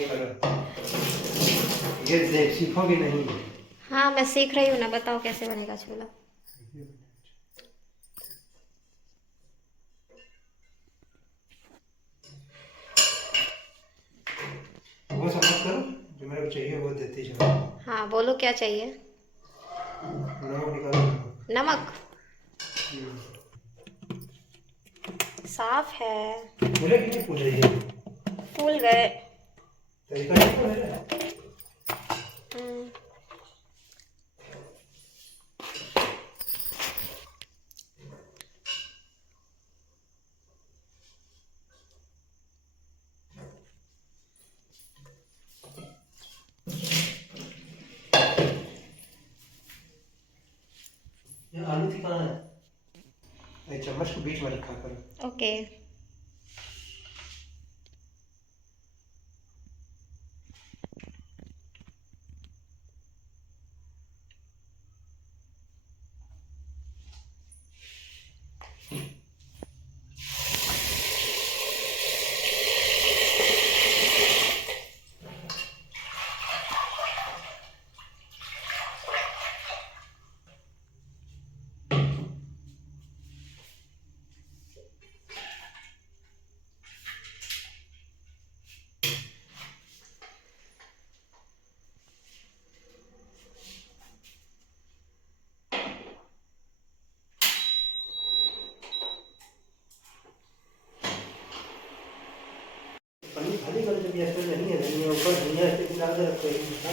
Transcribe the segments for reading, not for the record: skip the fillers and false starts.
नहीं करो, ये सीखोगे नहीं। हाँ मैं सीख रही हूँ ना, बताओ कैसे बनेगा छोला। वो सब मत करो, जो मेरे को चाहिए वो देती जाओ। हाँ बोलो क्या चाहिए। नमक निकालो। नमक हम्म। साफ है। मुझे क्यों पूछ रही है? फूल गए। तरीका नहीं तो है। हम्म, ये आलू थी कहाँ है? ये चम्मच को बीच में रखा करो। ओके। पनीर खाली करो, जब गैस पे नहीं है धनिया ऊपर, धनिया ऐसे डाल के रखो एक मिनट।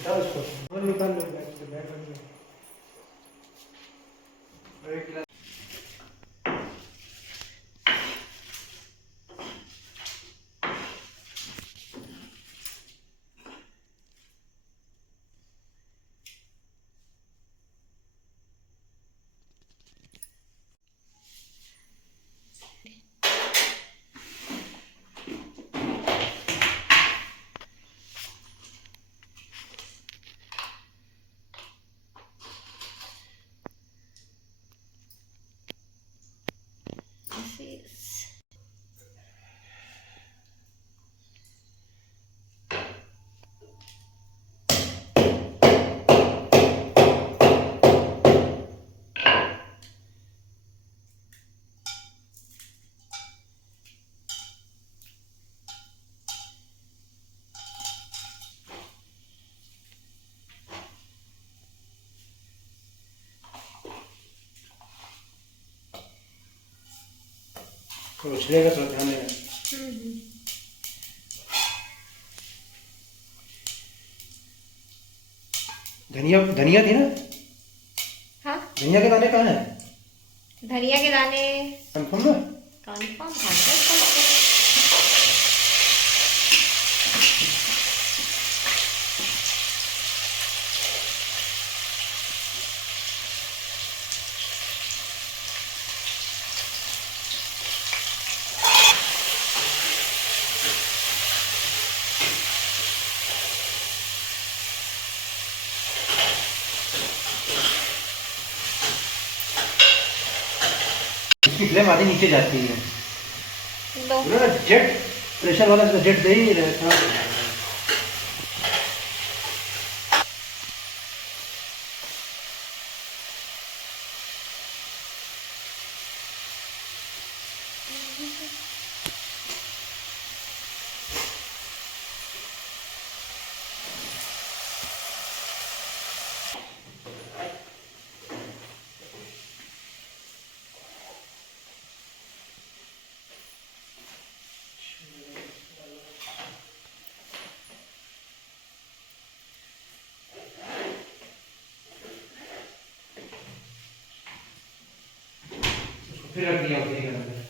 हटाओ इसको और निकाल लो गैस से, बैठ लो। और एक गिलास उछलेगा तो ध्यान देना। धनिया धनिया थी ना? हाँ धनिया के दाने कहाँ हैं? धनिया के दाने कंफर्म है? कंफर्म 100%। इसकी फ्लेम आधी नीचे जाती है। दो ना जेट प्रेशर वाला तो जेट दे ही रहे था। फिर रख दिया उसी के अंदर।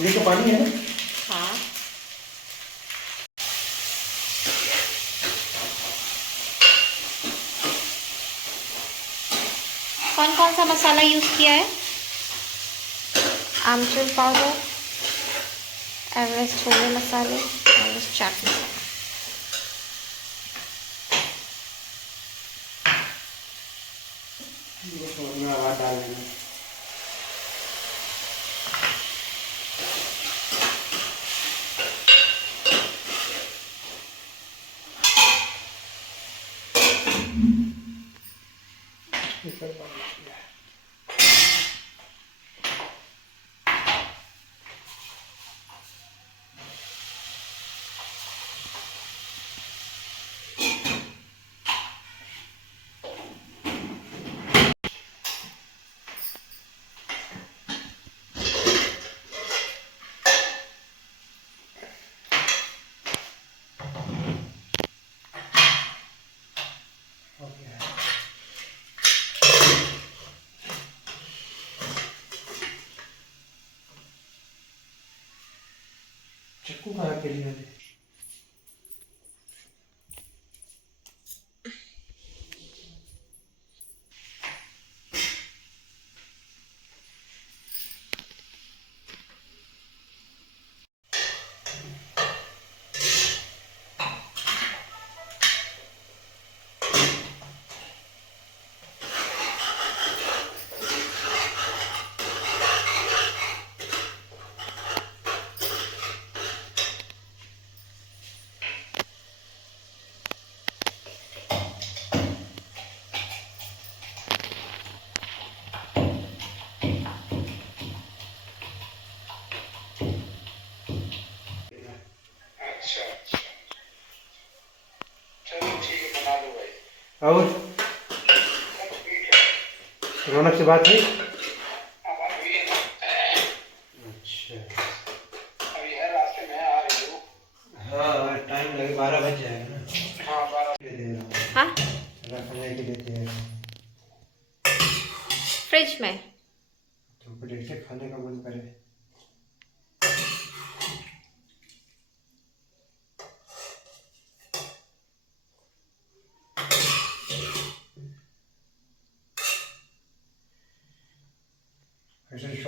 ये तो पानी है ना? हाँ कौन कौन सा मसाला यूज़ किया है? आमचूर पाउडर, एवरेस्ट छोले मसाले, एवरेस्ट चाट मसाला। ये आवाज डाल देना। चक्कू कहाँ के लिए है? और रौनक से बात हुई? अच्छा, अभी है रास्ते में आ रही हूँ। हाँ टाइम लगे, 12 बज जाएगा ना। हाँ 12 दे दे रहा हूँ, हाँ, रखने के लिए दे रहा हूँ। फ्रिज में। तो प्लेट से खाने का मन करे। ऐसे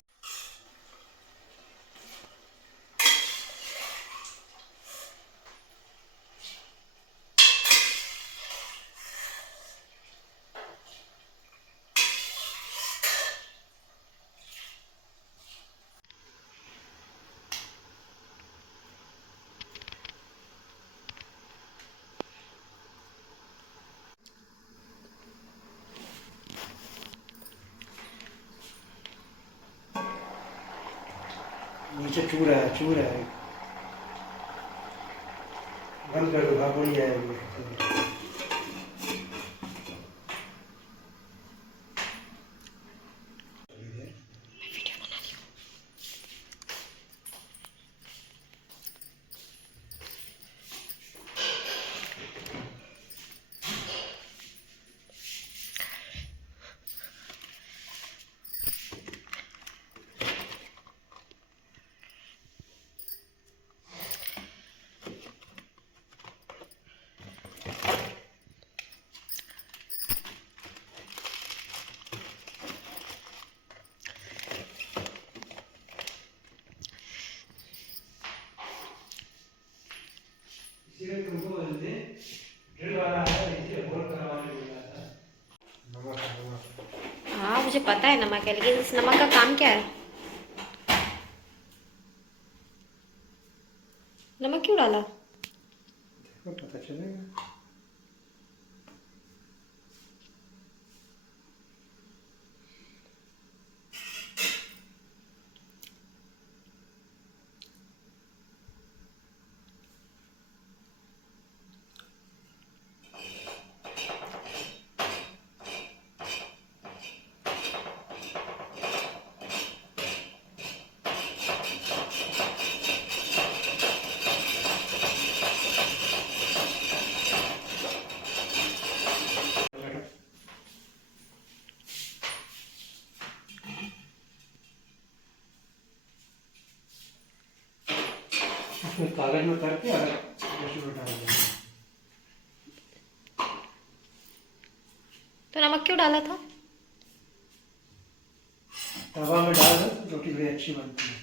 नीचे चूर है बंद कर दो, भागोड़ी आएगी। इसीलिए तुमको बोलते ड्रिल वाला है, इसलिए होल करवाने बोला था। नमक हाँ, मुझे पता है नमक है, लेकिन इस नमक का काम क्या है? नमक क्यों डाला? देखो पता चलेगा। उसमें कागज में करके और उसमें डाल देना। तो नमक क्यों डाला था? तवा में डाल दो, रोटी बड़ी अच्छी बनती है।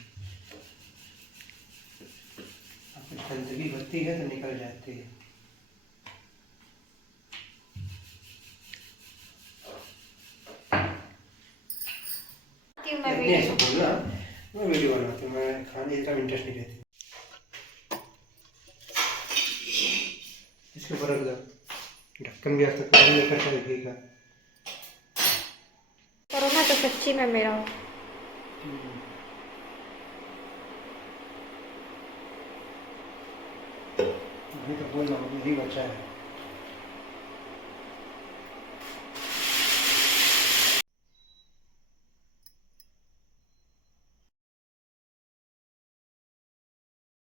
अब कुछ गंदगी होती है तो निकल जाती है। मैं नहीं ऐसा बोलना, मैं वीडियो बनाती हूँ, मैं खाने का इंटरेस्ट नहीं रहती। इसके ऊपर रख दो, ढक्कन भी आज तक नहीं करता है घी का। करो ना तो सच्ची में मेरा अभी तो बोल रहा हूँ, यही बचा है।